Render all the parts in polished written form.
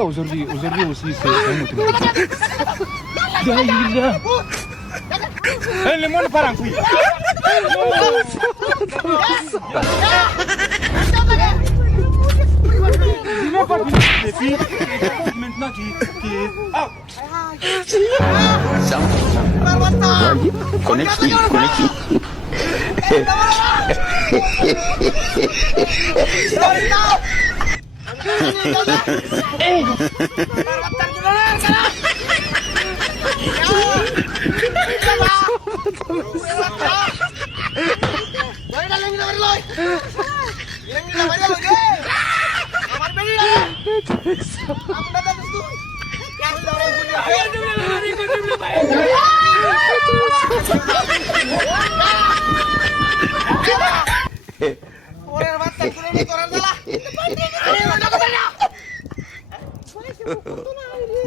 Aujourd'hui aussi, c'est un autre. Le monde part en couille. Dis-moi pas les filles. Maintenant qui Connection.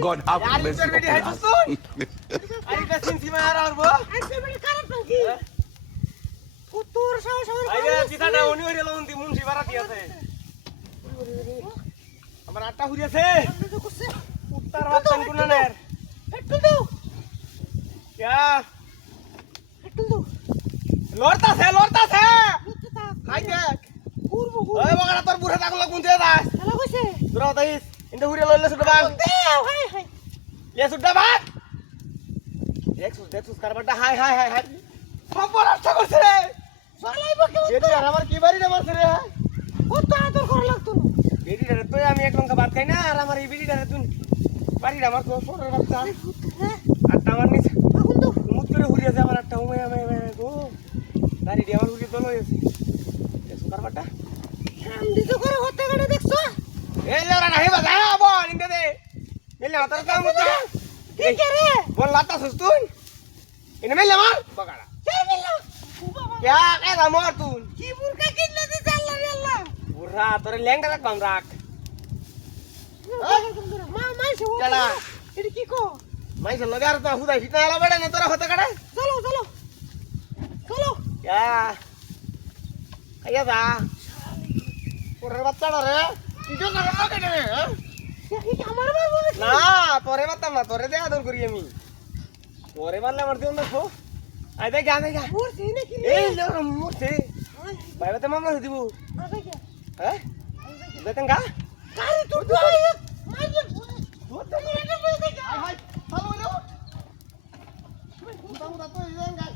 God have mercy upon us. আমার আটটা হুরিয়াছে উত্তর হাত টান কোনানের হেট্টু দাও ইয়া হেট্টু দাও লড়তাছে high দেখ ঘুরবো ওই বগড়া তোর বুড়া তাকলা কোন দিয়ে দাস হ্যালো কইছে দূরা দাইস ইন্দা হুরিয়া লইলে সুদা বাং দেও হাই লে সুদা বাং দেখছস কারবারটা হাই খবর আচ্ছা করছে রে চলাইবো কেমন এদি আর আমার কি বাড়ি না মারছে রে ও তো আদর করা লাগতো না বেডিটারে তুই আমি এক লঙ্কা ভাত খাই না আর আমার এই বেডিটারে তুই বাড়িটা আমার তো ছোট বাচ্চা আটটা আমার নিচে এখন তো মুখ করে হুড়িয়ে আছে আমার আটটা উমে গো গাড়ি দিয়ে আমার হুড়িয়ে দল হয়েছে দেখছো কারবারটা কাম দিতে করে হতে গেলে দেখছো এই লেরা না হেবা যা বল ইন্দে দে মেলে হাতার কাম করতে কি করে বল লাতা সুস তুই ইনে মেলে মার বগাড়া কে মেলে क्या कहता मोर तू की बुरका किन्ने दे अल्लाह बुर्रा तोरे लेंगा रख बम राख माई से चला इडी की को माई से लगा रहा हुदा हिटना आला बड़ा ने तोरा होता कड़े चलो क्या आया दा पोरे बच्चा रे जो करना के रे ये हमार मारबो ना तोरे बता ना तोरे दे आदर करी আমি तोरे मारले मार दियो ना खो আই দেখ গানে গা মুরছি নাকি এই লোর মুরছি বাইরে মামলা হই দিব আবে কে হ্যাঁ দেতেন গা গাড়ি তুই মাই দে তুই তো এটা বলতে গা ভাই ভালো হলো মুদা তো ইলেন গা